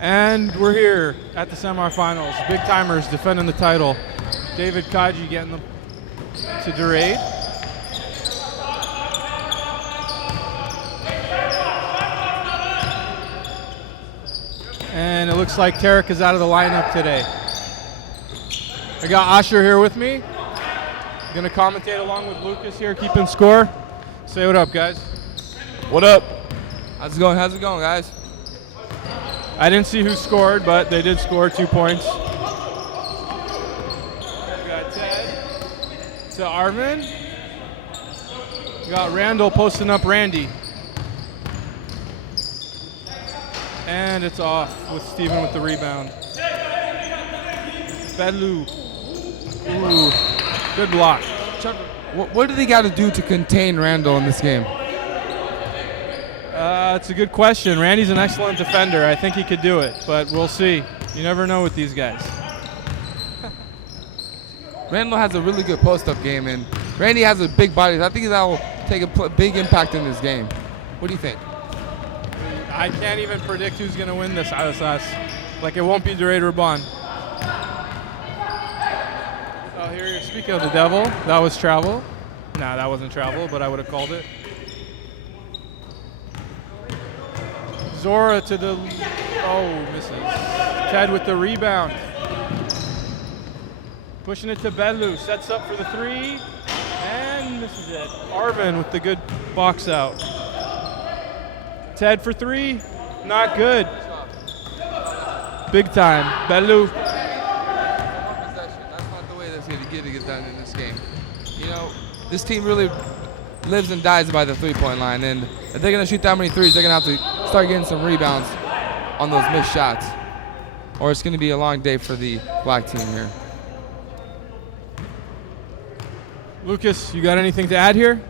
And we're here at the semifinals. Big timers defending the title. David Kaji getting them to Durade. And it looks like Tarek is out of the lineup today. I got Asher here with me. Gonna commentate along with Lucas here, keeping score. Say what up, guys. What up? How's it going? How's it going, guys? I didn't see who scored, but they did score 2 points. We got Ted to Arvin. We got Randall posting up Randy. And it's off with Steven with the rebound. Bedlu. Ooh, good block. What do they got to do to contain Randall in this game? It's a good question. Randy's an excellent defender. I think he could do it, but we'll see. You never know with these guys. Randall has a really good post-up game, and Randy has a big body. I think that will take a big impact in this game. What do you think? I can't even predict who's going to win this out of us. Like, it won't be Durade or Bon. Oh, here, speaking of the devil, that was travel. Nah, that wasn't travel, but I would have called it. Zora to the, misses. Ted with the rebound. Pushing it to Bedlu, sets up for the three, and misses it. Arvin with the good box out. Ted for three, not good. Big time, Bedlu. That's not the way that's going to get done in this game. You know, this team really lives and dies by the three-point line, and if they're going to shoot that many threes, they're going to have to start getting some rebounds on those missed shots, or it's going to be a long day for the black team here. Lucas, you got anything to add here?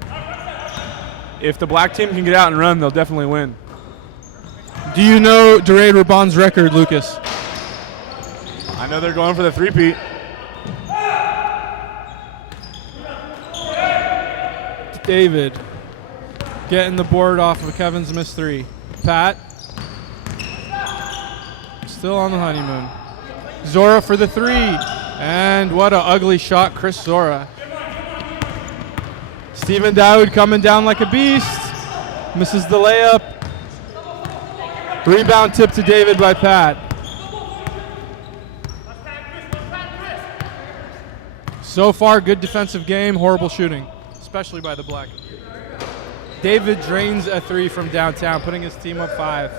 If the black team can get out and run, they'll definitely win. Do you know Durade Raban's record, Lucas? I know they're going for the three-peat. David getting the board off of Kevin's missed three. Pat still on the honeymoon. Zora for the three. And what an ugly shot, Chris Zora. Steven Dowd coming down like a beast. Misses the layup. Rebound tip to David by Pat. So far, good defensive game, horrible shooting, especially by the black. David drains a three from downtown, putting his team up 5.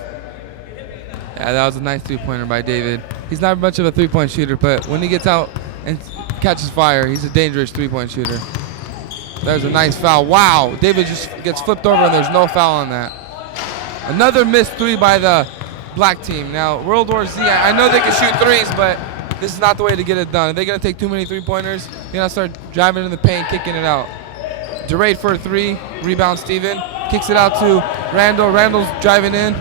Yeah, that was a nice three-pointer by David. He's not much of a three-point shooter, but when he gets out and catches fire, he's a dangerous three-point shooter. There's a nice foul. Wow, David just gets flipped over and there's no foul on that. Another missed three by the black team. Now, World War Z, I know they can shoot threes, but this is not the way to get it done. If they're going to take too many three-pointers, they're going to start driving in the paint, kicking it out. Durade for a three, rebound Steven, kicks it out to Randall. Randall's driving in.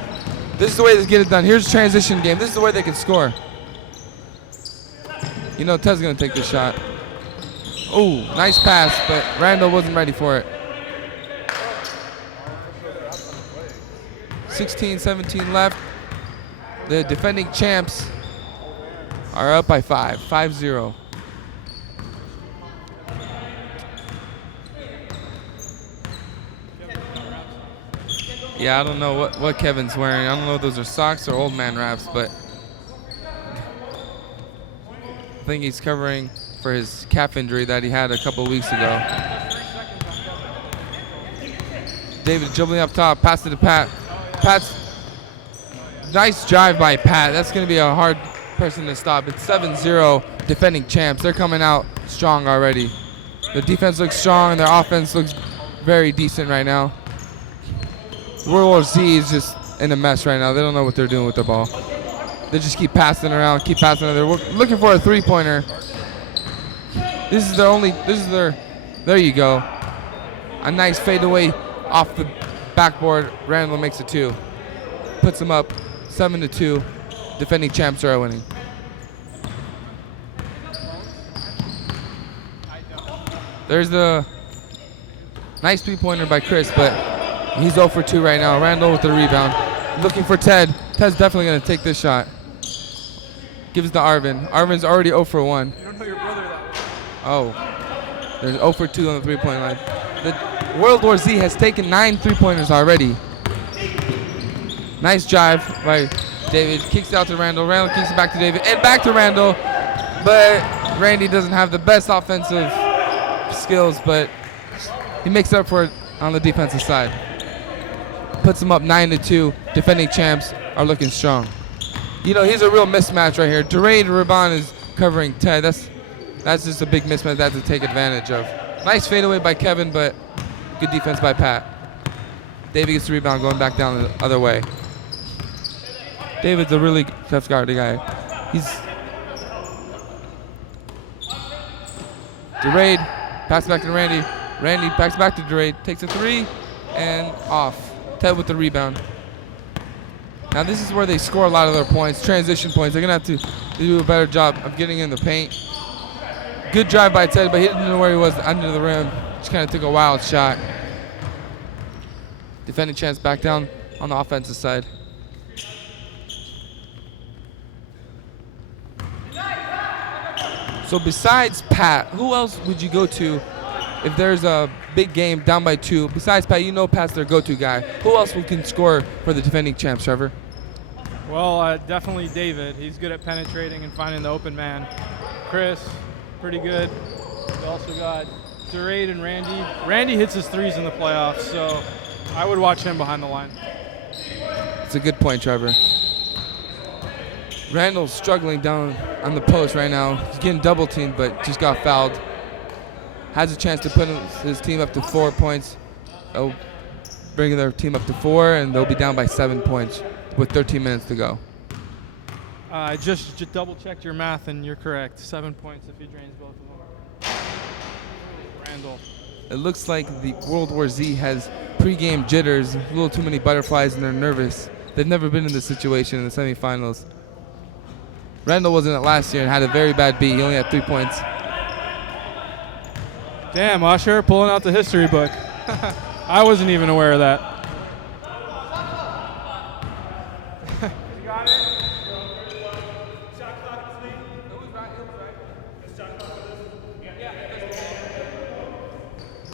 This is the way to get it done. Here's a transition game. This is the way they can score. You know Ted's going to take this shot. Oh, nice pass, but Randall wasn't ready for it. 16-17 left. The defending champs are up by 5-0. Yeah, I don't know what Kevin's wearing. I don't know if those are socks or old man wraps, but I think he's covering for his calf injury that he had a couple weeks ago. David dribbling up top, pass it to Pat. Pat's nice drive by Pat. That's going to be a hard person to stop. It's 7-0 defending champs. They're coming out strong already. Their defense looks strong. Their offense looks very decent right now. World War Z is just in a mess right now. They don't know what they're doing with the ball. They just keep passing around, keep passing around. They're looking for a three-pointer. This is their, there you go. A nice fadeaway off the backboard. Randall makes it 2. Puts them up 7-2. Defending champs are winning. There's the nice three-pointer by Chris, but he's 0 for 2 right now. Randall with the rebound. Looking for Ted. Ted's definitely going to take this shot. Gives to Arvin. Arvin's already 0 for 1. You don't know your brother that Oh. well. There's 0 for 2 on the 3-point line. The World War Z has taken 9 3-pointers already. Nice drive by David. Kicks out to Randall. Randall kicks it back to David. And back to Randall. But Randy doesn't have the best offensive skills, but he makes up for it on the defensive side. Puts them up 9-2. Defending champs are looking strong. You know, he's a real mismatch right here. Durade Raban is covering Ted. That's just a big mismatch they have to take advantage of. Nice fadeaway by Kevin, but good defense by Pat. David gets the rebound, going back down the other way. David's a really tough guard guy. He's Durade, pass back to Randy. Randy backs back to Durade, takes a 3, and off. Ted with the rebound. Now this is where they score a lot of their points, transition points. They're gonna have to do a better job of getting in the paint. Good drive by Ted, but he didn't know where he was under the rim. Just kind of took a wild shot. Defending chance back down on the offensive side. So besides Pat, who else would you go to if there's a big game down by 2? Besides Pat, you know Pat's their go-to guy. Who else can score for the defending champs, Trevor? Well, definitely David. He's good at penetrating and finding the open man. Chris, pretty good. We also got Durade and Randy. Randy hits his threes in the playoffs, so I would watch him behind the line. That's a good point, Trevor. Randall's struggling down on the post right now. He's getting double teamed, but just got fouled. Has a chance to put his team up to 4 points. They'll bring their team up to 4, and they'll be down by 7 points with 13 minutes to go. I just double-checked your math, and you're correct. 7 points if he drains both of them. Randall. It looks like the World War Z has pregame jitters, a little too many butterflies, and they're nervous. They've never been in this situation in the semifinals. Randall was in it last year and had a very bad beat. He only had 3 points. Damn, Usher pulling out the history book. I wasn't even aware of that.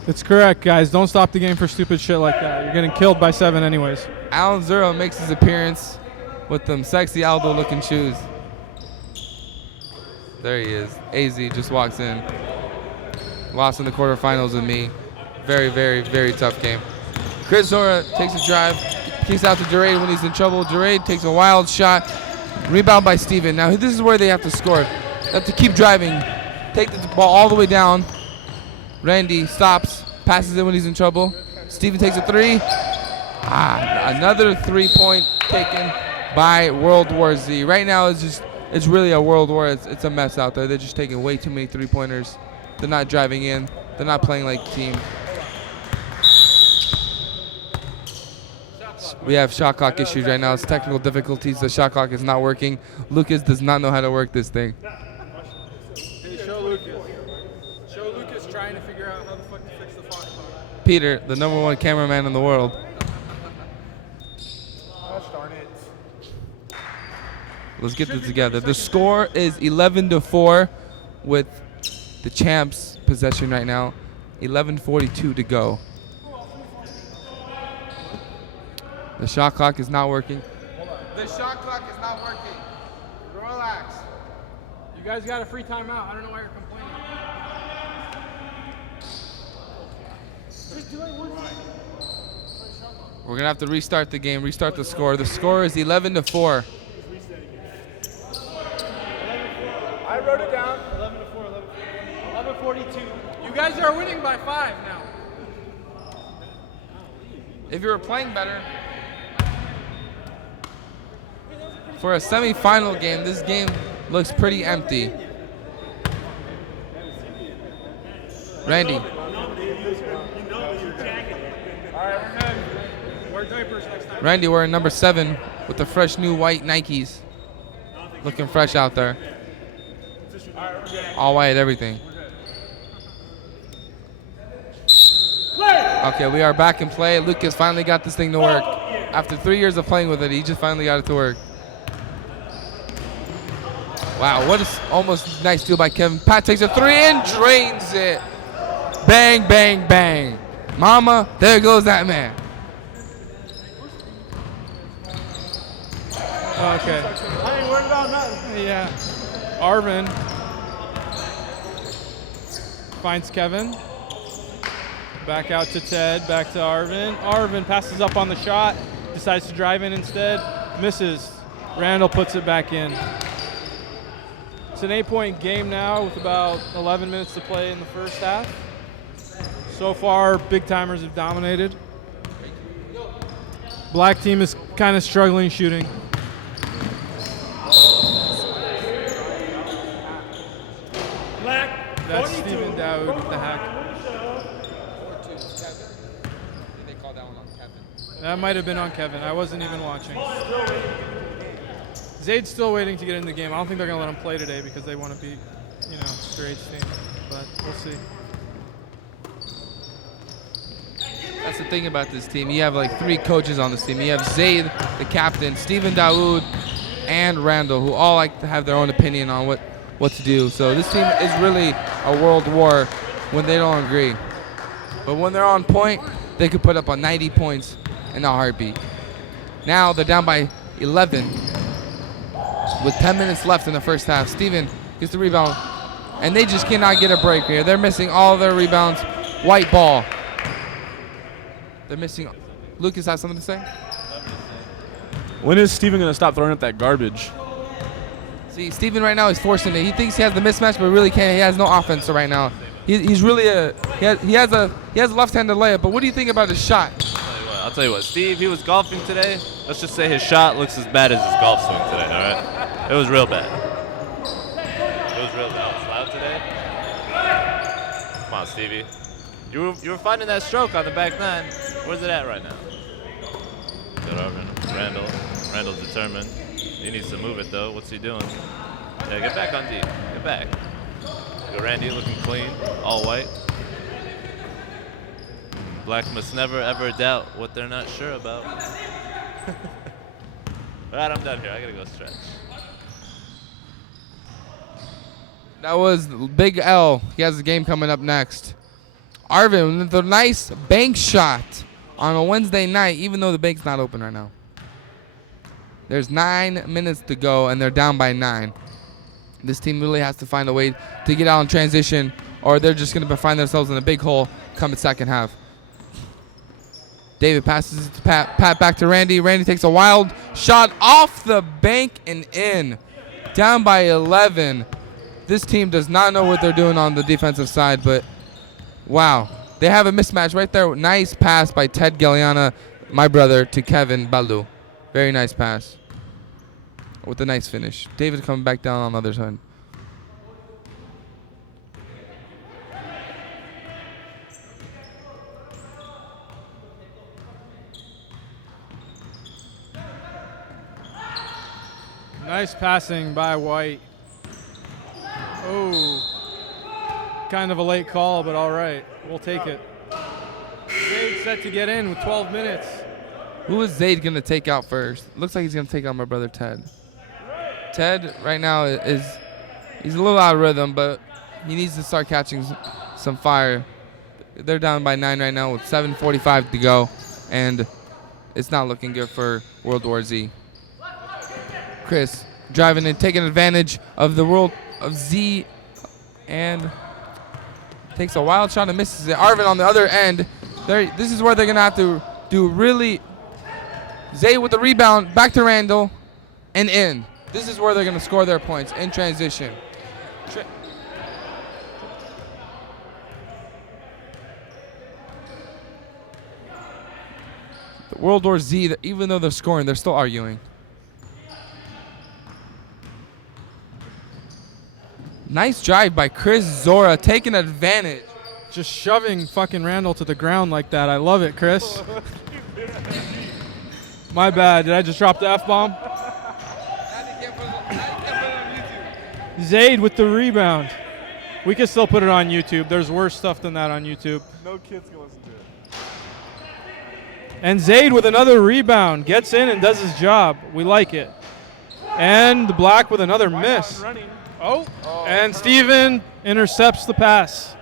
It's correct, guys. Don't stop the game for stupid shit like that. You're getting killed by 7 anyways. Alan Zero makes his appearance with them sexy Aldo-looking shoes. There he is. AZ just walks in. Lost in the quarterfinals with me. Very, very, very tough game. Chris Zora takes a drive. Kicks out to Durade when he's in trouble. Durade takes a wild shot. Rebound by Steven. Now this is where they have to score. They have to keep driving. Take the ball all the way down. Randy stops. Passes it when he's in trouble. Steven takes a 3. Another 3-point taken by World War Z. Right now it's really a world war. It's a mess out there. They're just taking way too many 3-pointers. They're not driving in. They're not playing like a team. We have shot clock issues right now. It's technical difficulties. The shot clock is not working. Lucas does not know how to work this thing. Hey, show Lucas. Show Lucas trying to figure out how the fuck to fix the font. Peter, the #1 cameraman in the world. Gosh darn it. Let's get this together. The score is 11-4 with the champs' possession right now. 11:42 to go. The shot clock is not working. The shot clock is not working. Relax. You guys got a free timeout. I don't know why you're complaining. We're going to have to restart the game, restart the score. The score is 11-4. I wrote it down. 11-4, 11-42. You guys are winning by 5 now. If you were playing better. For a semifinal game, this game looks pretty empty. Randy. Randy wearing number 7 with the fresh new white Nikes. Looking fresh out there. All white, everything. Okay, we are back in play. Lucas finally got this thing to work. After 3 years of playing with it, he just finally got it to work. Wow, what a almost nice steal by Kevin. Pat takes a 3 and drains it. Bang, bang, bang. Mama, there goes that man. Okay. I ain't worried about nothing. Yeah. Arvin finds Kevin. Back out to Ted, back to Arvin. Arvin passes up on the shot, decides to drive in instead, misses. Randall puts it back in. It's an 8-point game now with about 11 minutes to play in the first half. So far, big timers have dominated. Black team is kind of struggling shooting. Black. That's 42. Stephen Dowd with the hack. They called that one on Kevin. That might have been on Kevin. I wasn't even watching. Zayd's still waiting to get in the game. I don't think they're going to let him play today because they want to beat, Straight's team. But we'll see. That's the thing about this team. You have like 3 coaches on this team. You have Zayd, the captain, Stephen Daoud, and Randall, who all like to have their own opinion on what to do. So this team is really a world war when they don't agree. But when they're on point, they could put up on 90 points in a heartbeat. Now they're down by 11 with 10 minutes left in the first half. Stephen gets the rebound, and they just cannot get a break here. They're missing all their rebounds. White ball. They're missing. Lucas has something to say? When is Steven going to stop throwing up that garbage? See, Steven right now is forcing it. He thinks he has the mismatch, but really can't. He has no offense right now. He's really he has a left-handed layup. But what do you think about his shot? I'll tell you what, Steve, he was golfing today. Let's just say his shot looks as bad as his golf swing today, all right? It was real bad. It was real bad. It was loud today. Come on, Stevie. You were finding that stroke on the back nine. Where's it at right now? Good Arvin. Randall's determined. He needs to move it, though. What's he doing? Yeah, get back on deep. Get back. Go Randy looking clean, all white. Black must never, ever doubt what they're not sure about. All right, I'm done here. I got to go stretch. That was Big L. He has a game coming up next. Arvin with a nice bank shot on a Wednesday night, even though the bank's not open right now. There's 9 minutes to go, and they're down by 9. This team really has to find a way to get out in transition, or they're just going to find themselves in a big hole come the second half. David passes it to Pat. Pat back to Randy. Randy takes a wild shot off the bank and in. Down by 11. This team does not know what they're doing on the defensive side, but wow. They have a mismatch right there. Nice pass by Ted Galliana, my brother, to Kevin Balu. Very nice pass with a nice finish. David coming back down on the other side. Nice passing by White. Oh, kind of a late call, but all right. We'll take it. Zayd set to get in with 12 minutes. Who is Zayd going to take out first? Looks like he's going to take out my brother Ted. Ted right now he's a little out of rhythm, but he needs to start catching some fire. They're down by 9 right now with 7:45 to go, and it's not looking good for World War Z. Chris driving and taking advantage of the World of Z, and takes a wild shot and misses it. Arvin on the other end. This is where they're going to have to do really. Zayd with the rebound, back to Randall, and in. This is where they're going to score their points in transition. The World War Z, even though they're scoring, they're still arguing. Nice drive by Chris Zora, taking advantage. Just shoving fucking Randall to the ground like that. I love it, Chris. My bad. Did I just drop the F-bomb? Zayd with the rebound. We can still put it on YouTube. There's worse stuff than that on YouTube. No kids can listen to it. And Zayd with another rebound. Gets in and does his job. We like it. And the black with another miss. Oh, and Steven intercepts the pass.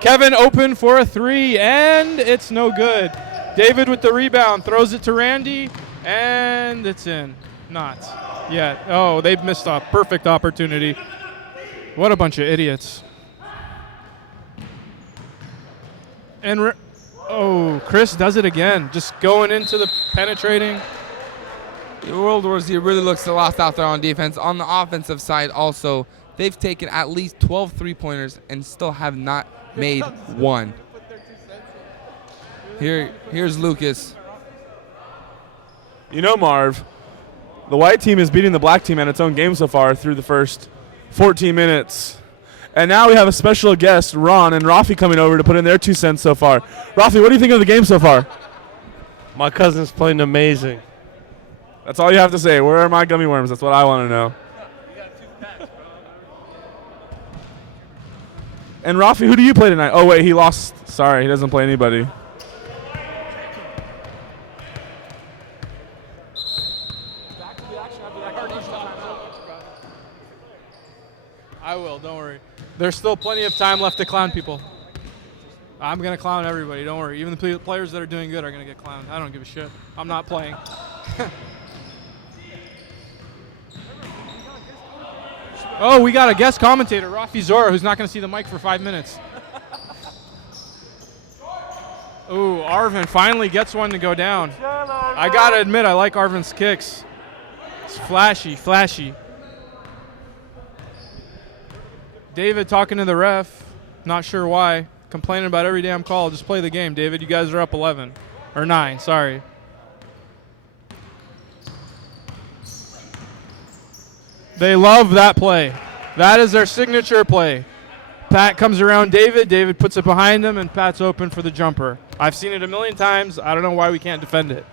Kevin open for a 3, and it's no good. David with the rebound, throws it to Randy, and it's in. Not yet. Oh, they've missed a perfect opportunity. What a bunch of idiots. And Chris does it again, just going into the penetrating. World War Z really looks lost out there on defense. On the offensive side also, they've taken at least 12 three-pointers and still have not made one. Here's Lucas. You know, Marv, the white team is beating the black team at its own game so far through the first 14 minutes. And now we have a special guest, Ron and Rafi, coming over to put in their 2 cents so far. Rafi, what do you think of the game so far? My cousin's playing amazing. That's all you have to say. Where are my gummy worms? That's what I want to know. And Rafi, who do you play tonight? Oh, wait, he lost. Sorry, he doesn't play anybody. I will, don't worry. There's still plenty of time left to clown people. I'm going to clown everybody, don't worry. Even the players that are doing good are going to get clowned. I don't give a shit. I'm not playing. Oh, we got a guest commentator, Rafi Zora, who's not going to see the mic for 5 minutes. Ooh, Arvin finally gets one to go down. I got to admit, I like Arvin's kicks. It's flashy, flashy. David talking to the ref, not sure why, complaining about every damn call. Just play the game, David. You guys are up 11. Or 9, sorry. They love that play. That is their signature play. Pat comes around David. David puts it behind him, and Pat's open for the jumper. I've seen it a million times. I don't know why we can't defend it.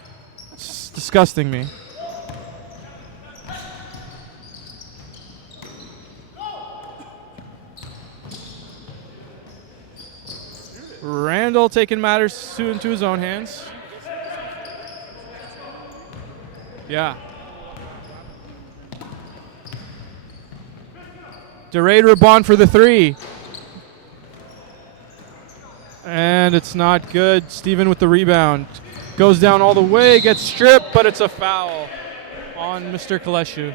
It's disgusting me. Randall taking matters into his own hands. Yeah. DeRay Rabon for the 3. And it's not good. Steven with the rebound. Goes down all the way, gets stripped, but it's a foul on Mr. Kaleshu.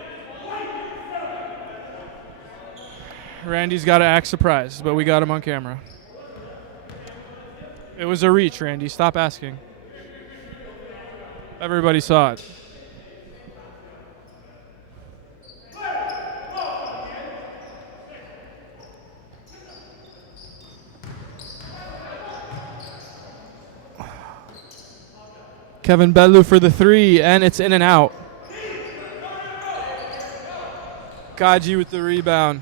Randy's got to act surprised, but we got him on camera. It was a reach, Randy. Stop asking. Everybody saw it. Kevin Bedlu for the 3, and it's in and out. Kaji with the rebound.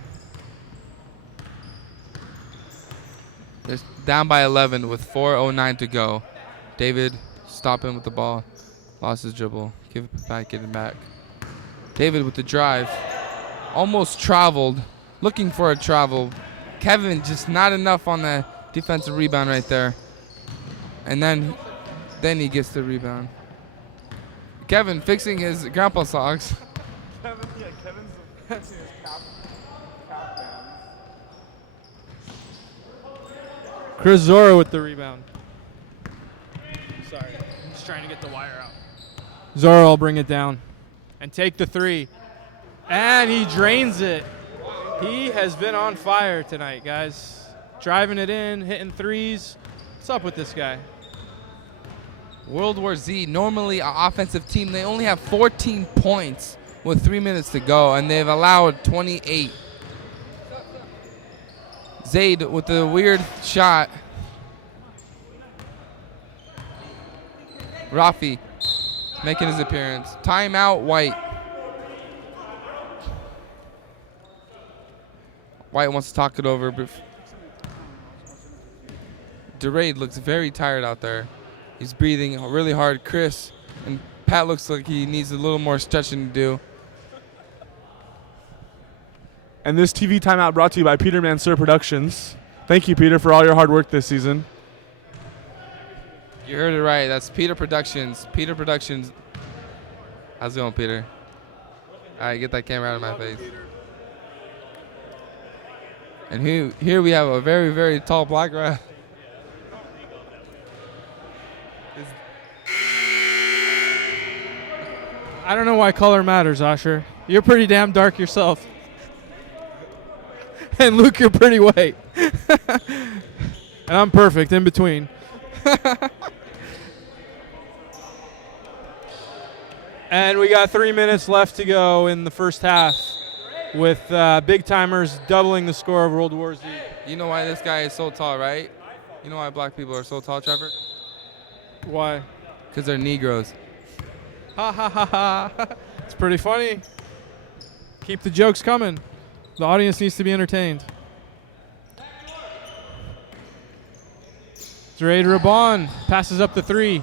They're down by 11 with 4:09 to go. David stopping with the ball. Lost his dribble. Give it back, get it back. David with the drive. Almost traveled. Looking for a travel. Kevin just not enough on the defensive rebound right there. And then he gets the rebound. Kevin fixing his grandpa socks. Kevin's fixing his cap band. Chris Zora with the rebound. Sorry, I'm just trying to get the wire out. Zora will bring it down and take the 3. And he drains it. He has been on fire tonight, guys. Driving it in, hitting 3s. What's up with this guy? World War Z, normally an offensive team, they only have 14 points with 3 minutes to go, and they've allowed 28. Zaid with the weird shot. Rafi making his appearance. Timeout, White. White wants to talk it over. DeRay looks very tired out there. He's breathing really hard. Chris and Pat looks like he needs a little more stretching to do. And this TV timeout brought to you by Peter Mansour Productions. Thank you, Peter, for all your hard work this season. You heard it right. That's Peter Productions. Peter Productions How's it going, Peter? All right, get that camera out of my face. And here we have a very, very tall black guy. I don't know why color matters, Asher. You're pretty damn dark yourself. And Luke, you're pretty white. And I'm perfect in between. And we got 3 minutes left to go in the first half with big timers doubling the score of World War Z. You know why this guy is so tall, right? You know why black people are so tall, Trevor? Why? Because they're Negroes. Ha ha ha ha. It's pretty funny. Keep the jokes coming. The audience needs to be entertained. Dre Rabon passes up the 3.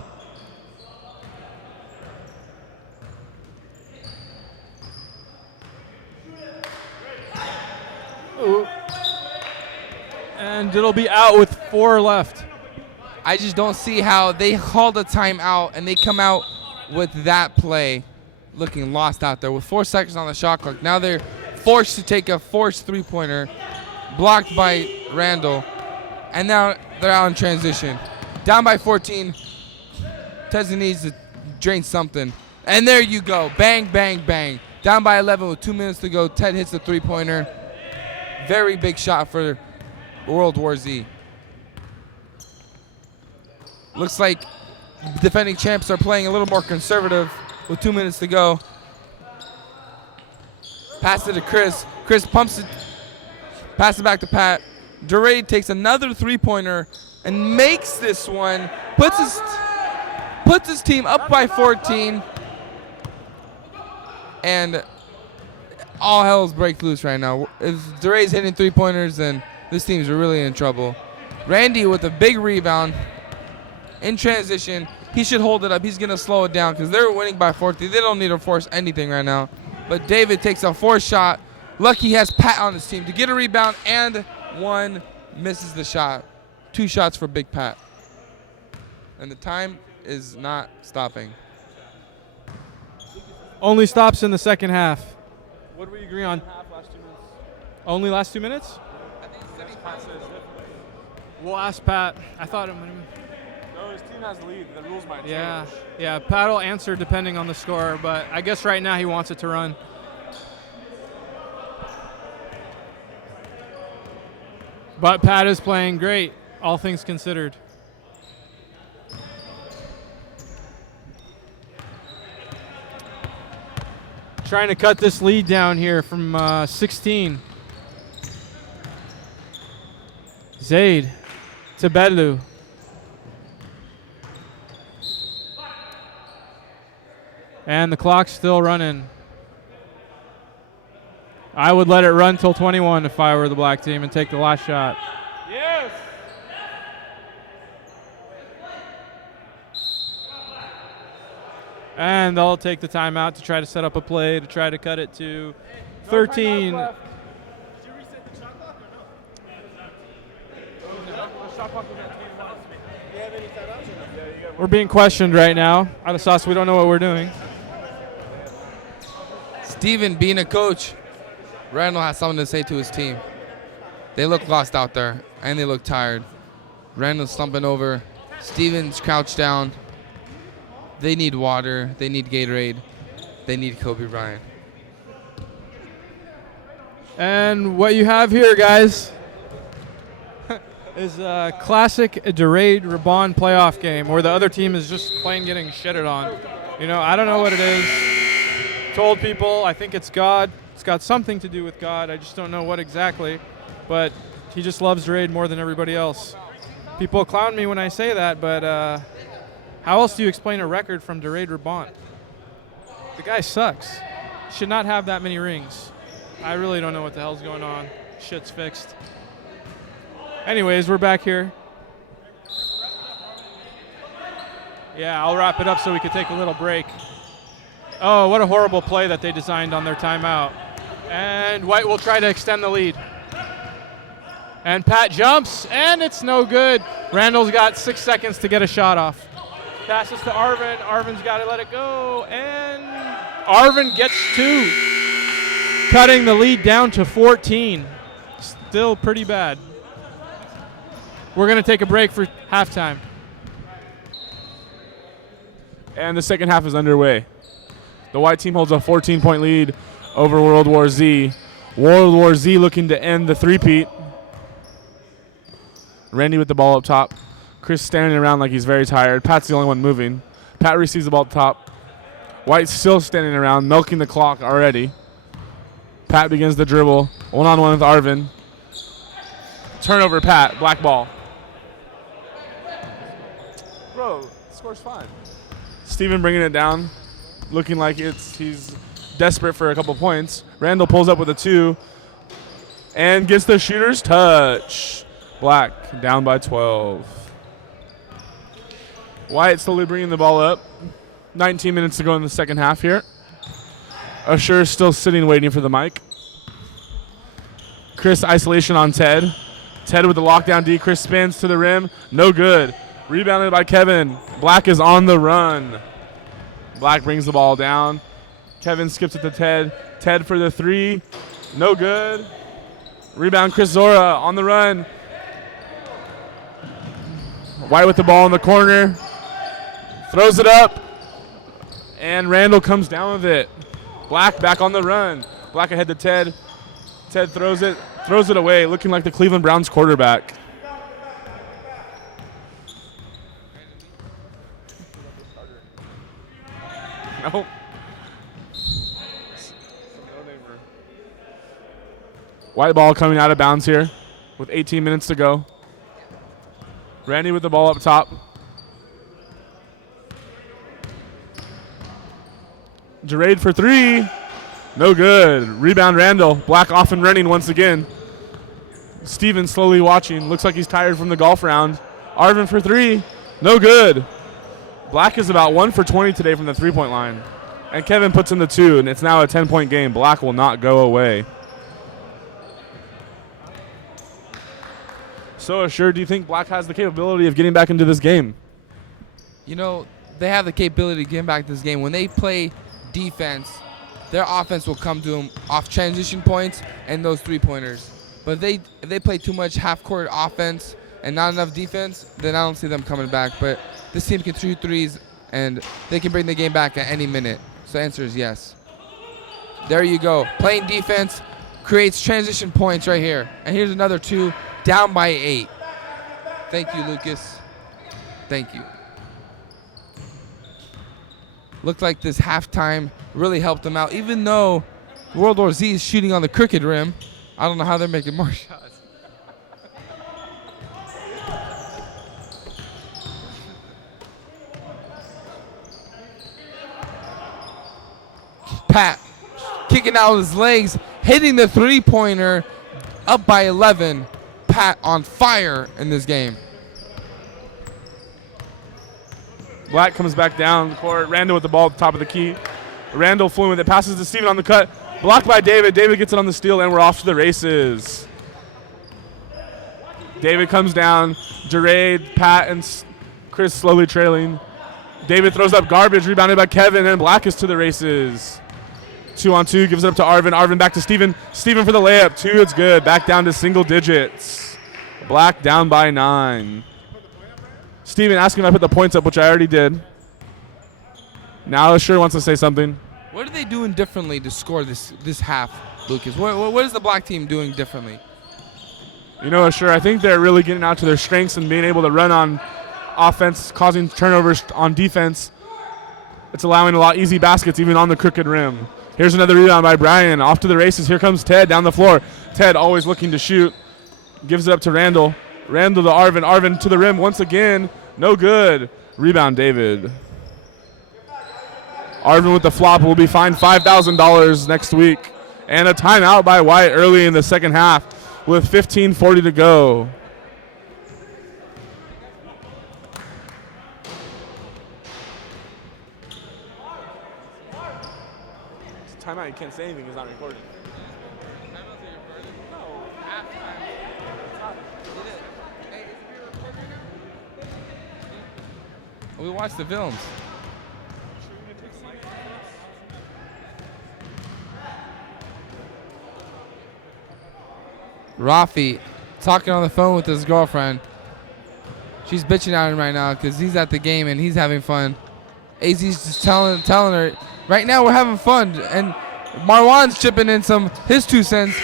Ooh. And it'll be out with 4 left. I just don't see how they called a timeout and they come out with that play looking lost out there with 4 seconds on the shot clock. Now they're forced to take a forced 3-pointer blocked by Randall, and now they're out in transition. Down by 14. Tesla needs to drain something. And there you go. Bang, bang, bang. Down by 11 with 2 minutes to go. Ted hits the 3-pointer. Very big shot for World War Z. Looks like defending champs are playing a little more conservative with 2 minutes to go. Pass it to Chris. Chris pumps it. Pass it back to Pat. Durade takes another 3-pointer and makes this one. Puts his team up by 14. And all hell's breaks loose right now. If Durade's hitting 3-pointers, then this team's really in trouble. Randy with a big rebound in transition. He should hold it up. He's going to slow it down because they're winning by 14. They don't need to force anything right now. But David takes a 4th shot. Lucky he has Pat on his team to get a rebound, and 1 misses the shot. 2 shots for Big Pat. And the time is not stopping. Only stops in the second half. What do we agree on? Only last 2 minutes? We'll ask Pat. I thought it might have been. No, his team has the lead. The rules might change. Yeah. Pat will answer depending on the score, but I guess right now he wants it to run. But Pat is playing great, all things considered. Trying to cut this lead down here from 16. Zaid to Bedlu. And the clock's still running. I would let it run till 21 if I were the black team and take the last shot. Yes. And they'll take the timeout to try to set up a play to try to cut it to 13. We're being questioned right now. Out of sauce, we don't know what we're doing. Steven, being a coach, Randall has something to say to his team. They look lost out there, and they look tired. Randall's slumping over. Steven's crouched down. They need water. They need Gatorade. They need Kobe Bryant. And what you have here, guys, is a classic Durade Rabon playoff game where the other team is just plain getting shitted on. You know, I don't know what it is. Told people, I think it's God. It's got something to do with God. I just don't know what exactly. But he just loves Durade more than everybody else. People clown me when I say that, but how else do you explain a record from Durade Rabon? The guy sucks. Should not have that many rings. I really don't know what the hell's going on. Shit's fixed. Anyways, we're back here. Yeah, I'll wrap it up so we could take a little break. Oh, what a horrible play that they designed on their timeout. And White will try to extend the lead. And Pat jumps, and it's no good. Randall's got 6 seconds to get a shot off. Passes to Arvin. Arvin's got to let it go, and Arvin gets 2, cutting the lead down to 14. Still pretty bad. We're going to take a break for halftime. And the second half is underway. The white team holds a 14-point lead over World War Z. World War Z looking to end the three-peat. Randy with the ball up top. Chris standing around like he's very tired. Pat's the only one moving. Pat receives the ball up top. White's still standing around, milking the clock already. Pat begins the dribble. One-on-one with Arvin. Turnover, Pat. Black ball. Bro, the score's fine. Steven bringing it down, looking like he's desperate for a couple points. Randall pulls up with a 2 and gets the shooter's touch. Black down by 12. White slowly bringing the ball up. 19 minutes to go in the second half here. Assure still sitting waiting for the mic. Chris isolation on Ted. Ted with the lockdown D. Chris spins to the rim. No good. Rebounded by Kevin. Black is on the run. Black brings the ball down. Kevin skips it to Ted. Ted for the 3. No good. Rebound Chris Zora on the run. White with the ball in the corner. Throws it up. And Randall comes down with it. Black back on the run. Black ahead to Ted. Ted throws it away, looking like the Cleveland Browns quarterback. Nope. White ball coming out of bounds here with 18 minutes to go. Randy with the ball up top. Jarade for 3. No good. Rebound Randall. Black off and running once again. Steven slowly watching. Looks like he's tired from the golf round. Arvin for 3. No good. Black is about 1 for 20 today from the 3-point line. And Kevin puts in the 2, and it's now a 10-point game. Black will not go away. So, Assure, do you think Black has the capability of getting back into this game? You know, they have the capability of getting back to this game. When they play defense, their offense will come to them off transition points and those 3-pointers. But if they play too much half-court offense and not enough defense, then I don't see them coming back. But this team can shoot threes, and they can bring the game back at any minute. So the answer is yes. There you go. Playing defense creates transition points right here. And here's another 2, down by 8. Thank you, Lucas. Thank you. Looked like this halftime really helped them out. Even though World War Z is shooting on the crooked rim, I don't know how they're making more shots. Pat kicking out his legs, hitting the 3-pointer, up by 11. Pat on fire in this game. Black comes back down the court. Randall with the ball at the top of the key. Randall fluent with it. Passes to Steven on the cut. Blocked by David. David gets it on the steal, and we're off to the races. David comes down. Jarade, Pat, and Chris slowly trailing. David throws up garbage. Rebounded by Kevin, and Black is to the races. 2-on-2. Gives it up to Arvin. Arvin back to Steven. Steven for the layup. 2. It's good. Back down to single digits. Black down by 9. Steven asking if I put the points up, which I already did. Now Assure wants to say something. What are they doing differently to score this half, Lucas? What is the Black team doing differently? You know, Assure, I think they're really getting out to their strengths and being able to run on offense, causing turnovers on defense. It's allowing a lot of easy baskets even on the crooked rim. Here's another rebound by Brian. Off to the races. Here comes Ted down the floor. Ted always looking to shoot. Gives it up to Randall. Randall to Arvin. Arvin to the rim once again. No good. Rebound David. Arvin with the flop will be fined $5,000 next week. And a timeout by White early in the second half with 15:40 to go. It's a timeout. You can't say anything. It's not recorded. We watched the films. Rafi talking on the phone with his girlfriend. She's bitching at him right now because he's at the game and he's having fun. AZ's just telling her, right now we're having fun. And Marwan's chipping in his 2 cents.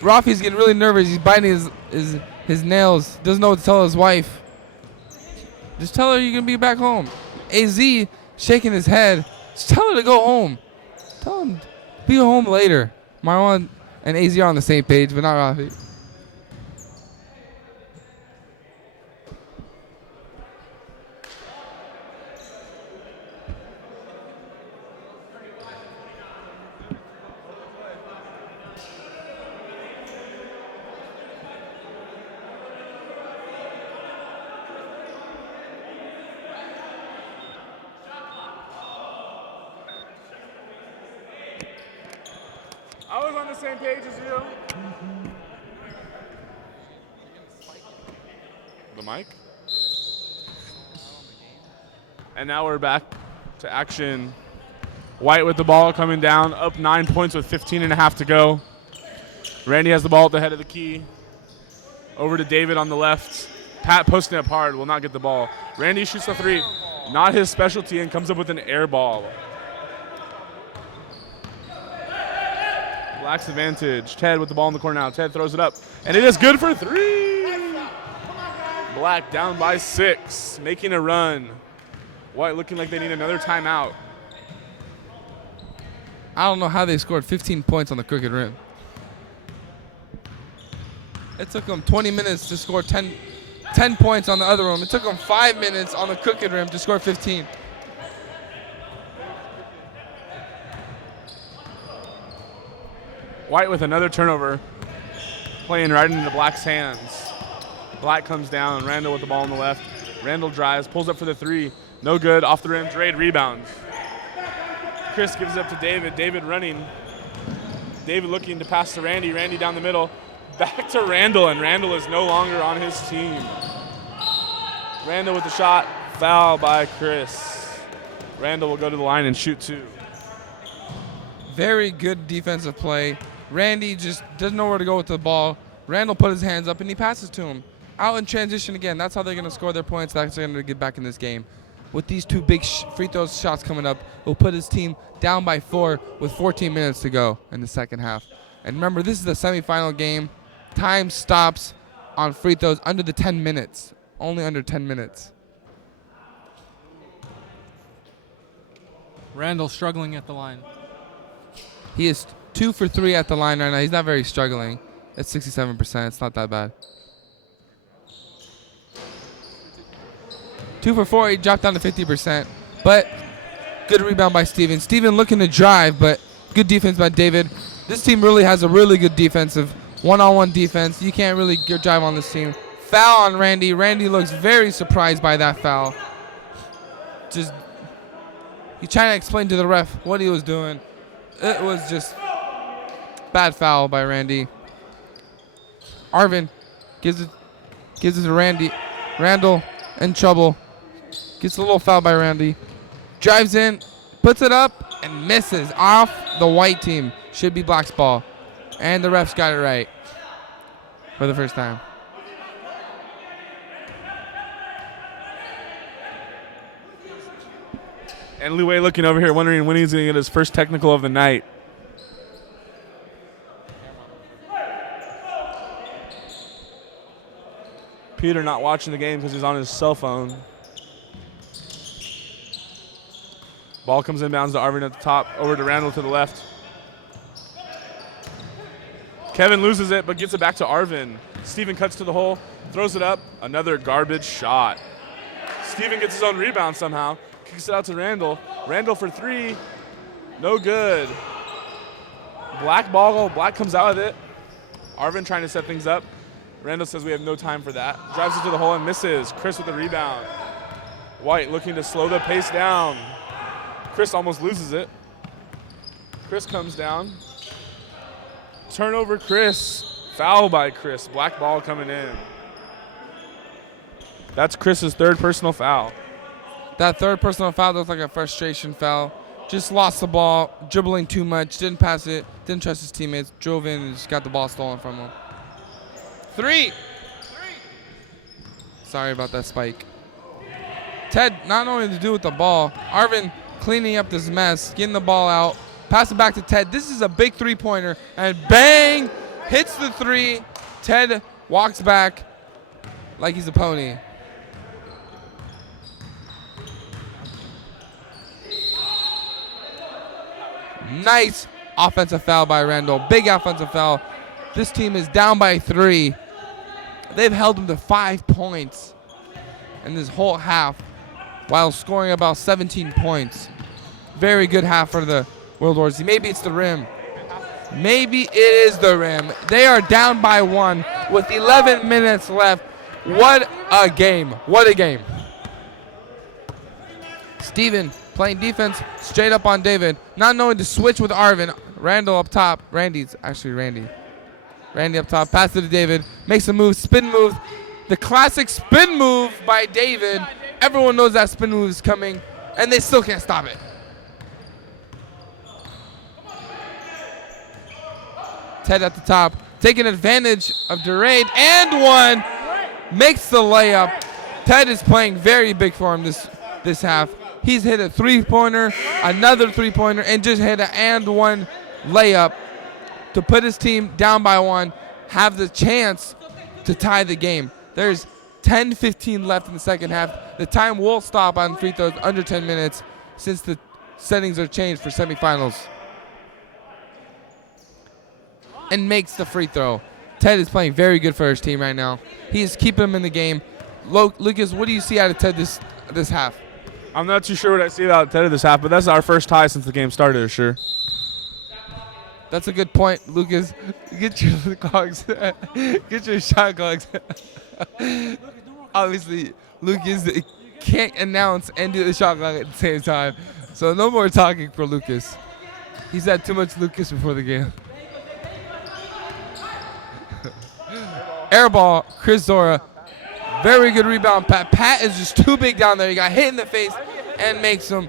Rafi's getting really nervous. He's biting his nails. Doesn't know what to tell his wife. Just tell her you're going to be back home. AZ shaking his head. Just tell her to go home. Tell him be home later. Marwan and AZ are on the same page, but not Rafi. I was on the same page as you. The mic? And now we're back to action. White with the ball coming down, up 9 points with 15.5 to go. Randy has the ball at the head of the key. Over to David on the left. Pat posting up hard, will not get the ball. Randy shoots the 3. Not his specialty and comes up with an air ball. Black's advantage. Ted with the ball in the corner now. Ted throws it up, and it is good for 3. Black down by 6, making a run. White looking like they need another timeout. I don't know how they scored 15 points on the crooked rim. It took them 20 minutes to score 10 points on the other rim. It took them 5 minutes on the crooked rim to score 15. White with another turnover, playing right into Black's hands. Black comes down. Randall with the ball on the left. Randall drives, pulls up for the 3. No good. Off the rim. Drade rebounds. Chris gives it up to David. David running. David looking to pass to Randy. Randy down the middle. Back to Randall, and Randall is no longer on his team. Randall with the shot. Foul by Chris. Randall will go to the line and shoot 2. Very good defensive play. Randy just doesn't know where to go with the ball. Randall put his hands up and he passes to him. Out in transition again. That's how they're going to score their points. That's how they're going to get back in this game. With these 2 big free throw shots coming up, it'll put his team down by 4 with 14 minutes to go in the second half. And remember, this is the semifinal game. Time stops on free throws under the 10 minutes. Only under 10 minutes. Randall struggling at the line. He is 2 for 3 at the line right now. He's not very struggling. It's 67%. It's not that bad. 2 for 4. He dropped down to 50%. But good rebound by Steven. Steven looking to drive, but good defense by David. This team really has a really good defensive one-on-one defense. You can't really drive on this team. Foul on Randy. Randy looks very surprised by that foul. Just he's trying to explain to the ref what he was doing. It was just bad foul by Randy. Arvin gives it to Randy. Randall in trouble. Gets a little foul by Randy. Drives in, puts it up, and misses off the white team. Should be Black's ball. And the refs got it right for the first time. And Luay looking over here, wondering when he's going to get his first technical of the night. Peter not watching the game because he's on his cell phone. Ball comes inbounds to Arvin at the top, over to Randall to the left. Kevin loses it, but gets it back to Arvin. Steven cuts to the hole, throws it up. Another garbage shot. Steven gets his own rebound somehow. Kicks it out to Randall. Randall for 3. No good. Black ball. Black comes out with it. Arvin trying to set things up. Randall says we have no time for that. Drives it to the hole and misses. Chris with the rebound. White looking to slow the pace down. Chris almost loses it. Chris comes down. Turnover Chris. Foul by Chris. Black ball coming in. That's Chris's 3rd personal foul. That 3rd personal foul looks like a frustration foul. just lost the ball, dribbling too much, didn't pass it, didn't trust his teammates, drove in and just got the ball stolen from him. 3. Sorry about that spike. Ted not knowing what to do with the ball. Arvin cleaning up this mess, getting the ball out, pass it back to Ted. This is a big three-pointer, and bang, hits the 3. Ted walks back like he's a pony. Nice offensive foul by Randall. Big offensive foul. This team is down by 3. They've held them to 5 points in this whole half while scoring about 17 points. Very good half for the World War Z. Maybe it's the rim. Maybe it is the rim. They are down by 1 with 11 minutes left. What a game. What a game. Steven playing defense straight up on David, not knowing to switch with Arvin. Randall up top. Randy up top, pass it to David, makes a move, spin move. The classic spin move by David. Everyone knows that spin move is coming, and they still can't stop it. Ted at the top, taking advantage of Durade, and 1, makes the layup. Ted is playing very big for him this half. He's hit a three-pointer, another three-pointer, and just hit an and 1 layup to put his team down by 1, have the chance to tie the game. There's 10-15 left in the second half. The time will stop on free throws under 10 minutes since the settings are changed for semifinals. And makes the free throw. Ted is playing very good for his team right now. He is keeping him in the game. Lucas, what do you see out of Ted this half? I'm not too sure what I see about Ted this half, but that's our first tie since the game started, for sure. That's a good point, Lucas. Get your clogs. Get your shot clogs. Obviously, Lucas can't announce and do the shot clock at the same time. So no more talking for Lucas. He's had too much Lucas before the game. Air ball, Chris Zora. Very good rebound, Pat. Pat is just too big down there. He got hit in the face and makes him.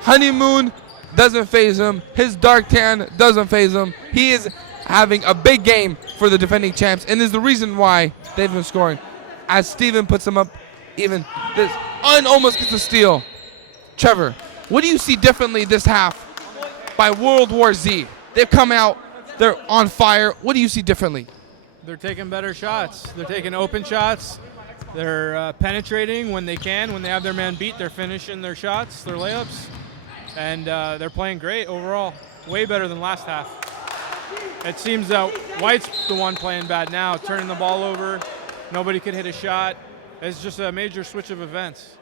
Honeymoon doesn't phase him. His dark tan doesn't phase him. He is having a big game for the defending champs, and is the reason why they've been scoring. As Steven puts him up, even this almost gets a steal. Trevor, what do you see differently this half by World War Z? They've come out, they're on fire. What do you see differently? They're taking better shots. They're taking open shots. They're penetrating when they can. When they have their man beat, they're finishing their shots, their layups. And they're playing great overall. Way better than last half. It seems that White's the one playing bad now, turning the ball over. Nobody could hit a shot. It's just a major switch of events.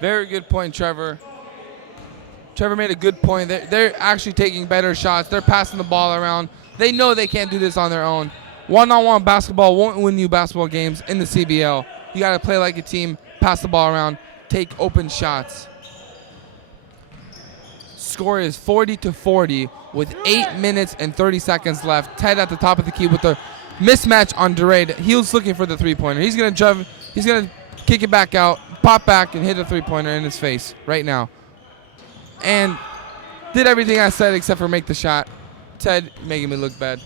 Very good point, Trevor. Trevor made a good point. They're actually taking better shots. They're passing the ball around. They know they can't do this on their own. One-on-one basketball won't win you basketball games in the CBL. You got to play like a team, pass the ball around, take open shots. Score is 40-40 with 8 minutes and 30 seconds left. Ted at the top of the key with the mismatch on Durade. He was looking for the three-pointer. He's going to drive. He's going to kick it back out, pop back, and hit a three-pointer in his face right now. And did everything I said except for make the shot. Ted making me look bad.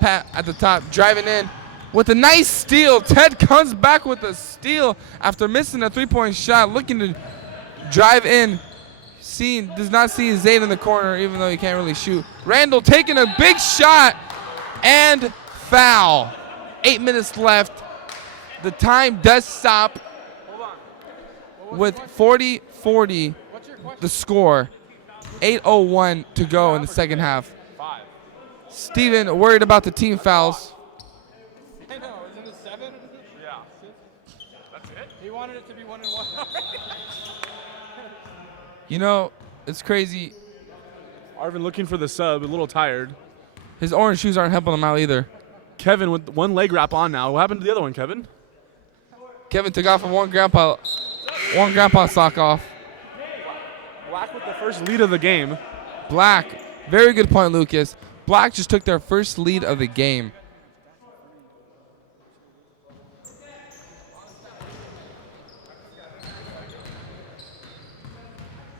Pat at the top, driving in with a nice steal. Ted comes back with a steal after missing a three-point shot, looking to drive in. Does not see Zayd in the corner, even though he can't really shoot. Randall taking a big shot and foul. 8 minutes left. The time does stop with 40-40 the score. 8:01 to go in the second half. Steven worried about the team fouls. I know, isn't it 7? Yeah. That's it? He wanted it to be 1-1. You know, it's crazy. Arvin looking for the sub, a little tired. His orange shoes aren't helping him out either. Kevin with one leg wrap on now. What happened to the other one, Kevin? Kevin took off of one grandpa sock off. Black with the first lead of the game. Black, very good point, Lucas. Black just took their first lead of the game.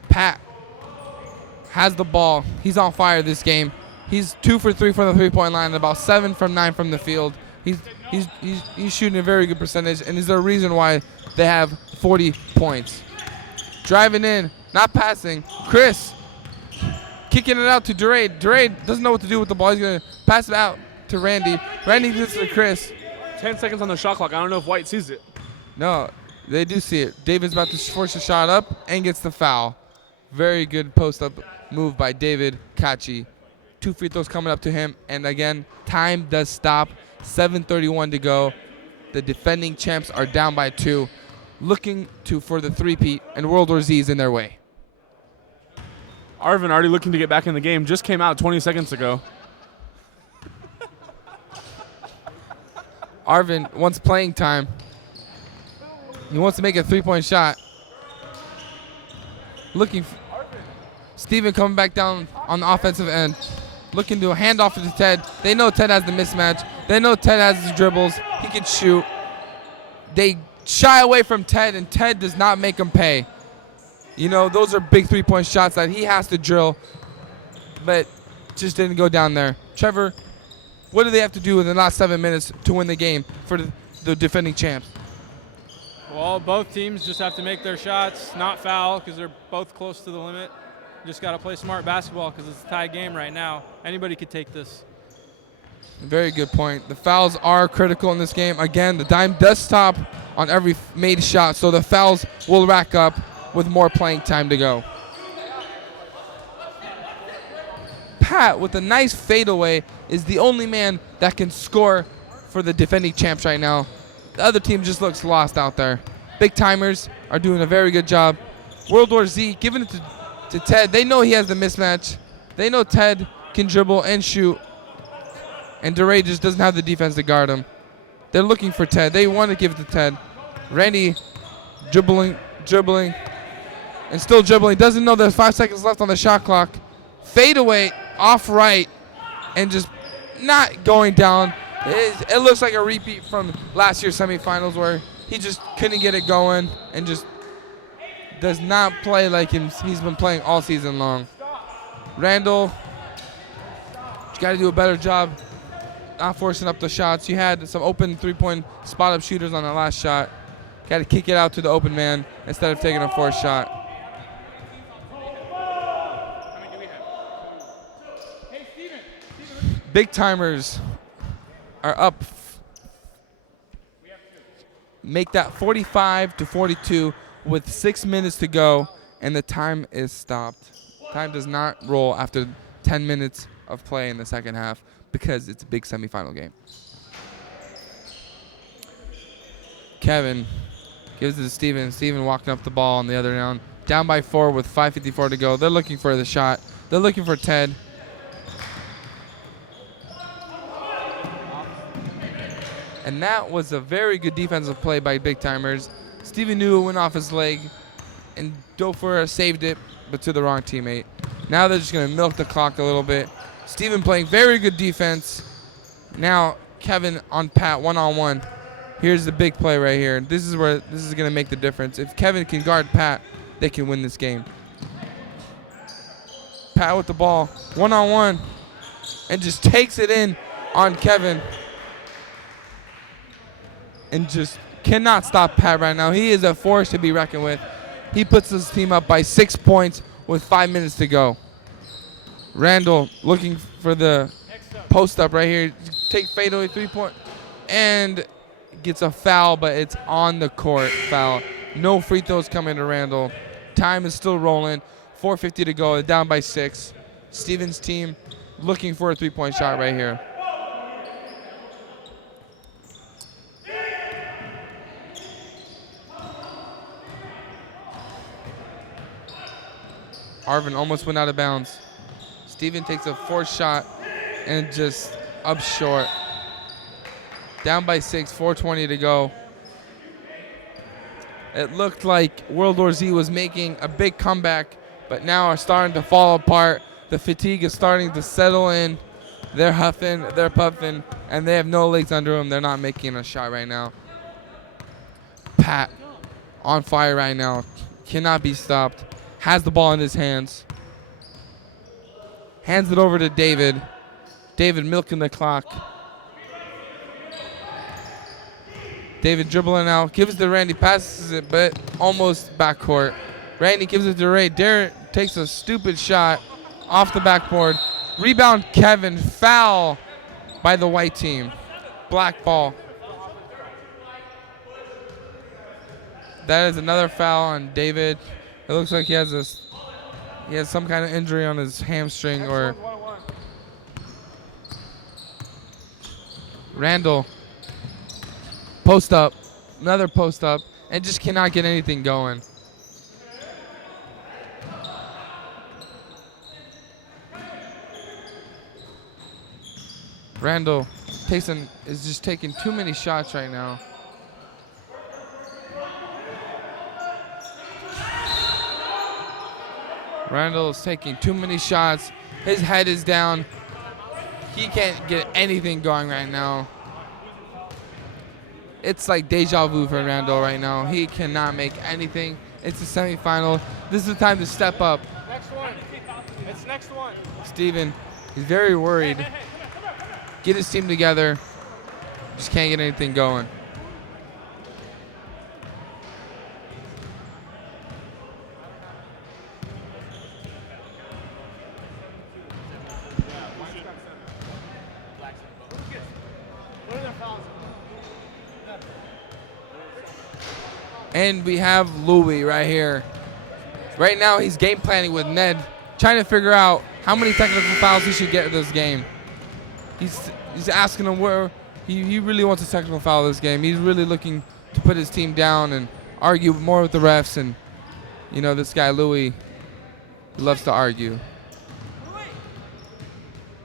Pat has the ball. He's on fire this game. He's 2 for 3 from the three-point line, and about 7 from 9 from the field. He's shooting a very good percentage, and is the reason why they have 40 points. Driving in, not passing. Chris kicking it out to Durade. Durade doesn't know what to do with the ball. He's going to pass it out to Randy. Randy gets it to Chris. 10 seconds on the shot clock. I don't know if White sees it. No, they do see it. David's about to force a shot up and gets the foul. Very good post-up move by David Kachi. 2 free throws coming up to him. And again, time does stop. 7:31 to go. The defending champs are down by 2. Looking for the three-peat, and World War Z is in their way. Arvin already looking to get back in the game. Just came out 20 seconds ago. Arvin wants playing time. He wants to make a three-point shot. Steven coming back down on the offensive end. Looking to hand off to Ted. They know Ted has the mismatch. They know Ted has his dribbles. He can shoot. They shy away from Ted, and Ted does not make him pay. You know, those are big three-point shots that he has to drill, but just didn't go down there. Trevor, what do they have to do in the last 7 minutes to win the game for the defending champs? Well, both teams just have to make their shots, not foul, because they're both close to the limit. Just got to play smart basketball because it's a tie game right now. Anybody could take this. Very good point. The fouls are critical in this game. Again, the dime does stop on every made shot, so the fouls will rack up with more playing time to go. Pat, with a nice fadeaway, is the only man that can score for the defending champs right now. The other team just looks lost out there. Big timers are doing a very good job. World War Z giving it to Ted. They know he has the mismatch. They know Ted can dribble and shoot. And DeRay just doesn't have the defense to guard him. They're looking for Ted. They want to give it to Ted. Randy dribbling, and still dribbling. Doesn't know there's 5 seconds left on the shot clock. Fade away, off right, and just not going down. It looks like a repeat from last year's semifinals where he just couldn't get it going and just does not play like he's been playing all season long. Randall, you got to do a better job not forcing up the shots. You had some open three-point spot-up shooters on the last shot. Got to kick it out to the open man instead of taking a forced shot. Big timers are up. Make that 45-42 with 6 minutes to go, and the time is stopped. Time does not roll after 10 minutes of play in the second half because it's a big semifinal game. Kevin gives it to Steven. Steven walking up the ball on the other down. Down by 4 with 5:54 to go. They're looking for the shot. They're looking for Ted. And that was a very good defensive play by Big Timers. Steven knew it went off his leg, and Dofer saved it, but to the wrong teammate. Now they're just going to milk the clock a little bit. Steven playing very good defense. Now Kevin on Pat one-on-one. Here's the big play right here. This is where this is going to make the difference. If Kevin can guard Pat, they can win this game. Pat with the ball, one-on-one, and just takes it in on Kevin. And just cannot stop Pat right now. He is a force to be reckoned with. He puts his team up by 6 points with 5 minutes to go. Randall looking for the post up right here. Take fadeaway three-point and gets a foul, but it's on the court foul. No free throws coming to Randall. Time is still rolling. 4:50 to go. Down by 6. Steven's team looking for a three-point shot right here. Arvin almost went out of bounds. Steven takes a forced shot and just up short. Down by 6, 4:20 to go. It looked like World War Z was making a big comeback, but now are starting to fall apart. The fatigue is starting to settle in. They're huffing, they're puffing, and they have no legs under them. They're not making a shot right now. Pat on fire right now. Cannot be stopped. Has the ball in his hands. Hands it over to David. David milking the clock. David dribbling out. Gives it to Randy. Passes it, but almost backcourt. Randy gives it to Ray. Derek takes a stupid shot off the backboard. Rebound Kevin. Foul by the white team. Black ball. That is another foul on David. It looks like he has some kind of injury on his hamstring or Randall. Post up. Another post up. And just cannot get anything going. Randall is just taking too many shots right now. Randall is taking too many shots. His head is down. He can't get anything going right now. It's like deja vu for Randall right now. He cannot make anything. It's the semifinal. This is the time to step up. Next one. It's next one. Steven, he's very worried. Get his team together. Just can't get anything going. And we have Louis right here. Right now he's game planning with Ned, trying to figure out how many technical fouls he should get in this game. He's asking him where he really wants a technical foul this game. He's really looking to put his team down and argue more with the refs. And you know, this guy Louis, he loves to argue.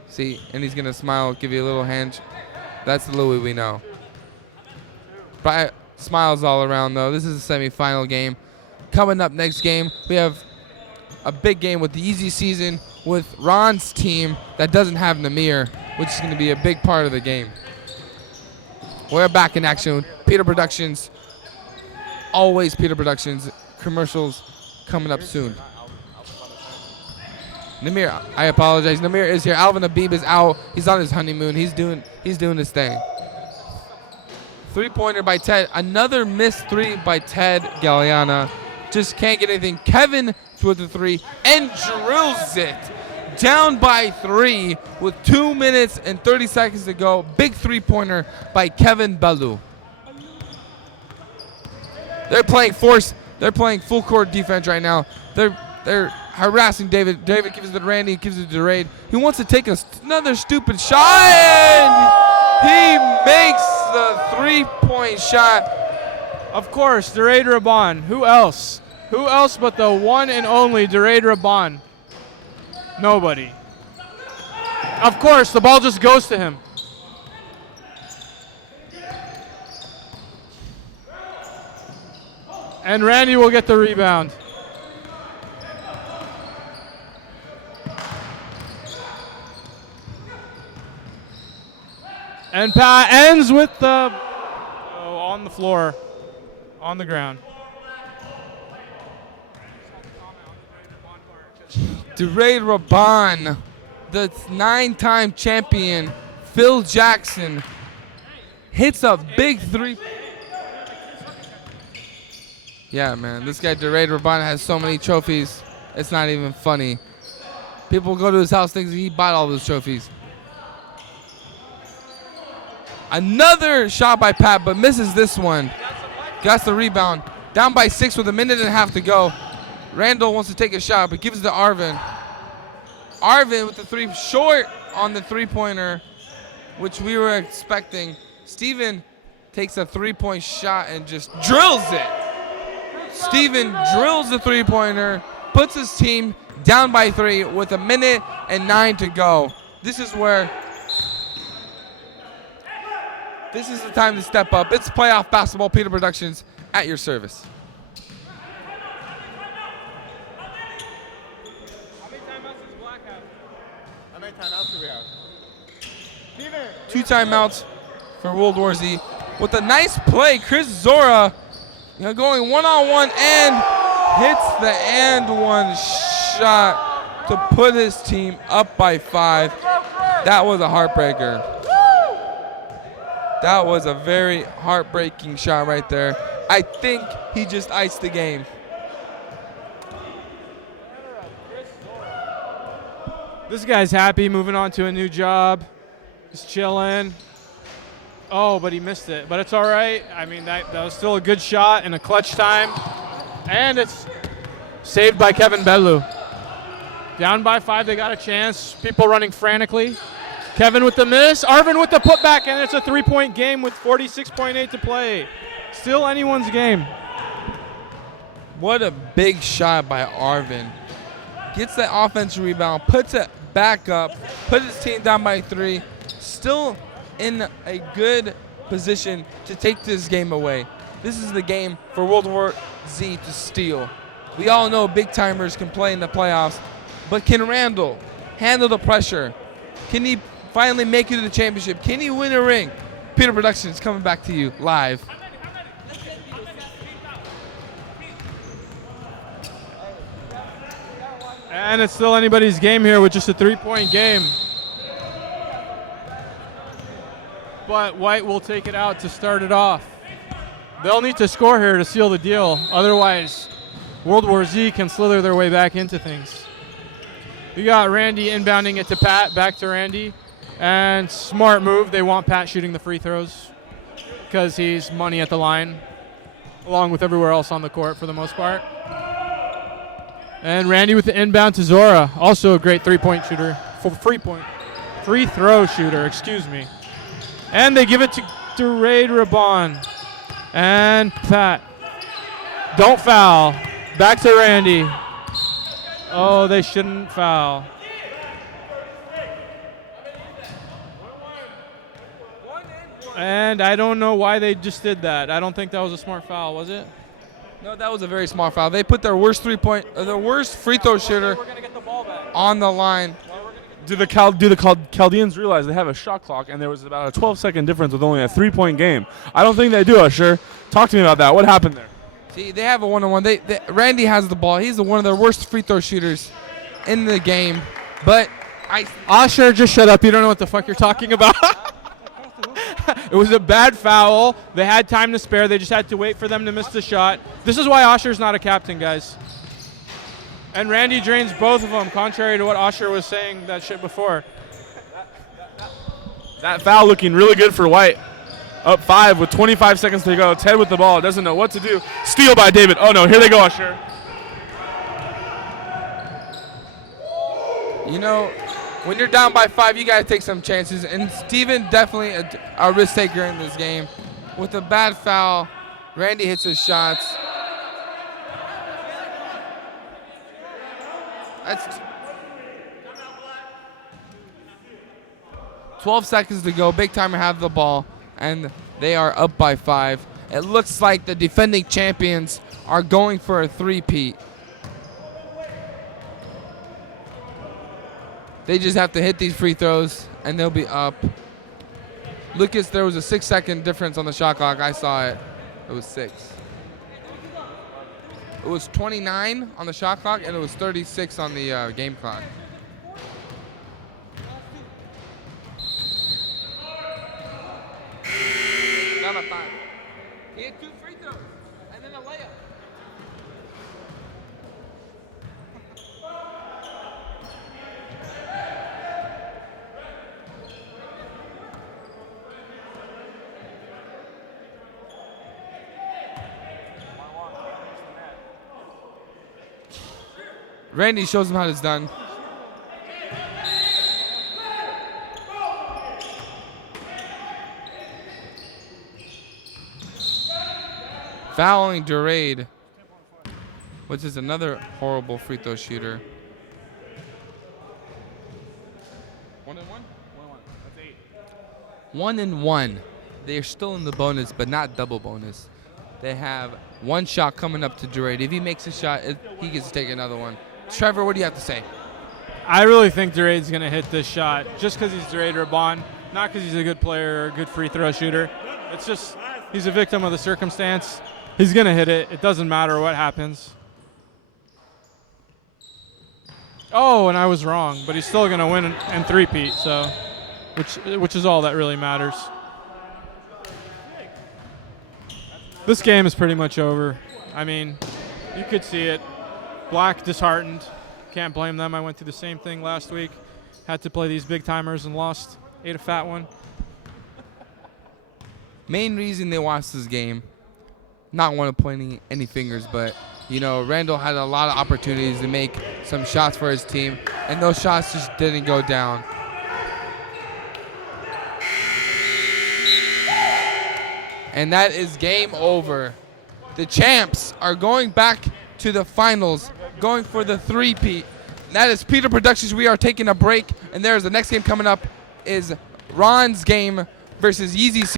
See, and he's gonna smile, give you a little hand. That's the Louis we know. But smiles all around though. This is a semifinal game. Coming up next game, we have a big game with the Yeezy season with Ron's team that doesn't have Namir, which is going to be a big part of the game. We're back in action with Peter Productions. Always Peter Productions. Commercials coming up soon. Namir, I apologize. Namir is here. Alvin Habib is out. He's on his honeymoon. He's doing his thing. Three-pointer by Ted. Another missed three by Ted Galliana. Just can't get anything. Kevin with the three and drills it. Down by 3 with 2 minutes and 30 seconds to go. Big three-pointer by Kevin Balou. They're playing force. They're playing full court defense right now. They're harassing David. David gives it to Randy. Gives it to Raid. He wants to take another stupid shot. And he makes the three-point shot. Of course, Duraid Raban. Who else? Who else but the one and only Duraid Raban? Nobody. Of course, the ball just goes to him. And Randy will get the rebound. And Pat ends with the on the floor, on the ground. Duraid Raban, the 9-time champion, Phil Jackson, hits a big three. Yeah, man, this guy Duraid Raban has so many trophies, it's not even funny. People go to his house thinking he bought all those trophies. Another shot by Pat, but misses this one. Gets the rebound. Down by 6 with a minute and a half to go. Randall wants to take a shot, but gives it to Arvin. Arvin with the three, short on the three-pointer, which we were expecting. Steven takes a three-point shot and just drills it. Steven drills the three-pointer, puts his team down by 3 with a minute and 9 to go. This is the time to step up. It's playoff basketball. Peter Productions at your service. How many timeouts do we have? 2 timeouts for World War Z. With a nice play, Chris Zora going one-on-one and hits the and one shot. to put his team up by 5. That was a heartbreaker. That was a very heartbreaking shot right there. I think he just iced the game. This guy's happy, moving on to a new job. He's chilling. Oh, but he missed it. But it's all right. I mean, that was still a good shot in a clutch time. And it's saved by Kevin Bellew. Down by 5, they got a chance. People running frantically. Kevin with the miss. Arvin with the putback, and it's a 3-point game with 46.8 to play. Still anyone's game. What a big shot by Arvin. Gets that offensive rebound, puts it back up, puts his team down by 3. Still in a good position to take this game away. This is the game for World War Z to steal. We all know big timers can play in the playoffs, but can Randall handle the pressure? Can he finally make it to the championship? Can he win a ring? Peter Productions coming back to you live. And it's still anybody's game here with just a 3-point game. But White will take it out to start it off. They'll need to score here to seal the deal. Otherwise, World War Z can slither their way back into things. We got Randy inbounding it to Pat, back to Randy. And smart move. They want Pat shooting the free throws because he's money at the line, along with everywhere else on the court for the most part. And Randy with the inbound to Zora, also a great three-point shooter, free throw shooter, excuse me. And they give it to Raid Raban. And Pat. Don't foul. Back to Randy. Oh, they shouldn't foul. And I don't know why they just did that. I don't think that was a smart foul, was it? No, that was a very smart foul. They put their worst free throw shooter on the line. Do the Chaldeans realize they have a shot clock and there was about a 12-second difference with only a 3-point game? I don't think they do, Usher. Talk to me about that. What happened there? See, they have a one-on-one. Randy has the ball. He's one of their worst free throw shooters in the game. But Usher, just shut up. You don't know what the fuck you're talking about. It was a bad foul. They had time to spare. They just had to wait for them to miss the shot. This is why Usher's not a captain, guys. And Randy drains both of them, contrary to what Usher was saying that shit before. That foul looking really good for White. Up 5 with 25 seconds to go. Ted with the ball. Doesn't know what to do. Steal by David. Oh, no. Here they go, Usher. You know, when you're down by 5, you got to take some chances. And Steven definitely a risk taker in this game. With a bad foul, Randy hits his shots. That's 12 seconds to go. Big Timer have the ball, and they are up by 5. It looks like the defending champions are going for a three-peat. They just have to hit these free throws, and they'll be up. Lucas, there was a 6-second difference on the shot clock. I saw it. It was 6. It was 29 on the shot clock, and it was 36 on the game clock. Down by 5. He had 2 free throws, and then a layup. Randy shows him how it's done. Fouling Durade, which is another horrible free throw shooter. 1 and 1? 1 and 1. They're still in the bonus, but not double bonus. They have one shot coming up to Durade. If he makes a shot, he gets to take another one. Trevor, what do you have to say? I really think Durade's going to hit this shot just because he's Durade Raban, not because he's a good player or a good free throw shooter. It's just he's a victim of the circumstance. He's going to hit it. It doesn't matter what happens. Oh, and I was wrong, but he's still gonna win and three-peat. So, which is all that really matters. This game is pretty much over. I mean, you could see it. Black disheartened. Can't blame them. I went through the same thing last week. Had to play these big timers and lost. Ate a fat one. Main reason they watched this game, not want to point any fingers, but you know, Randall had a lot of opportunities to make some shots for his team, and those shots just didn't go down. And that is game over. The champs are going back to the finals, going for the three-peat. That is Peter Productions. We are taking a break, and there's the next game coming up is Ron's game versus Yeezy.